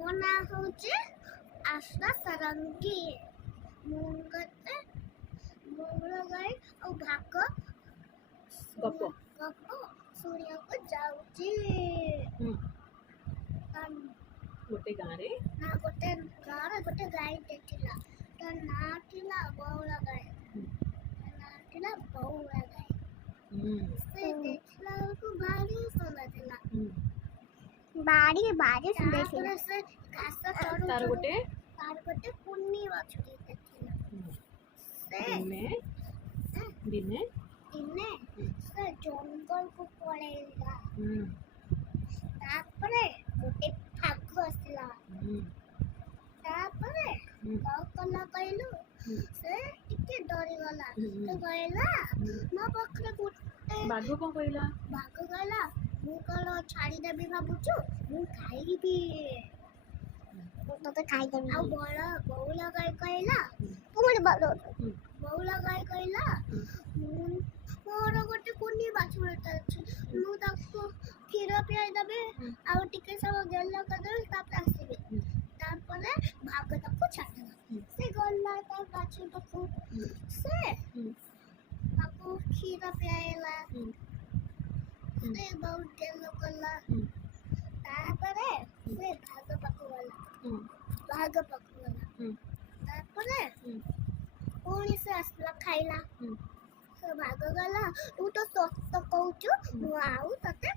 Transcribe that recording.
ମୋ ନାଁ ହେଉଛି ଆଶା ସାରଙ୍ଗୀ। ମୁଁ ଗୋଟେ ମଉଳ ଗାଈ ଆଉ ଭାଗ ଗପ ଗପ ଶୁଣିବାକୁ ଯାଉଛି। ଗୋଟେ ଗାଁରେ ଗୋଟେ ଗାଁରେ ଗୋଟେ ଗାଈଟେ ଥିଲା। ତା ନାଁ ଥିଲା ବଉଳା ଗାଈ। ତା ନାଁ ଥିଲା ବଉଳା ଗାଈ। ସେ ଦେଖିଲା ବେଳକୁ ଭାରି ସୁନ୍ଦର ଥିଲା। ତାପରେ ସେ ଘାସ ଚଢୁ ତାର ଗୋଟେ କୁନି ବାଛୁରୀଟେ ଥିଲା। ସେ ଦିନେ ସେ ଜଙ୍ଗଲକୁ ପଳେଇଲା। ତାପରେ ଗୋଟେ ବାଘ ଆସିଲା। ତାପରେ କଣ କଲା କହିଲୁ? ସେ ଟିକେ ଡରିଗଲା। ସେ କହିଲା ମୋ ପାଖରେ ଗୋଟେ ବାଘ କଣ କହିଲା? ବାଘ କହିଲା ମୁଁ କଣ ଛାଡ଼ିଦେବି ଭାବୁଛୁ? ମୁଁ ଖାଇବି। ଆଉ ବଉଳା ଗାଈ କହିଲା ମୋର ଗୋଟେ କୁନି ବାଛୁରୀଟେ ଅଛି। ମୁଁ ତାକୁ କ୍ଷୀର ପିଆଇ ଦେବି ଆଉ ଟିକେ ସମୟ ଗେଲ କରିଦେବି ତାପରେ ଆସିବି। ତାପରେ ବାଘ ତାକୁ ଛାଡ଼ିଦେଲା। ସେ ଗଲା ତା ବାଛୁରୀ ପାଖକୁ। ସେ ତାକୁ କ୍ଷୀର ପିଆଇଲା। ସେ ବହୁତ ଗେଲ କଲା। ତାପରେ ସେ ବାଘ ପାଖକୁ ଗଲା। ତାପରେ ପୁଣି ସେ ଆସିଲା ଖାଇଲା। ସେ ବାଘ ଗଲା ତୁ ତ ସତ କହୁଛୁ ମୁଁ ଆଉ ତତେ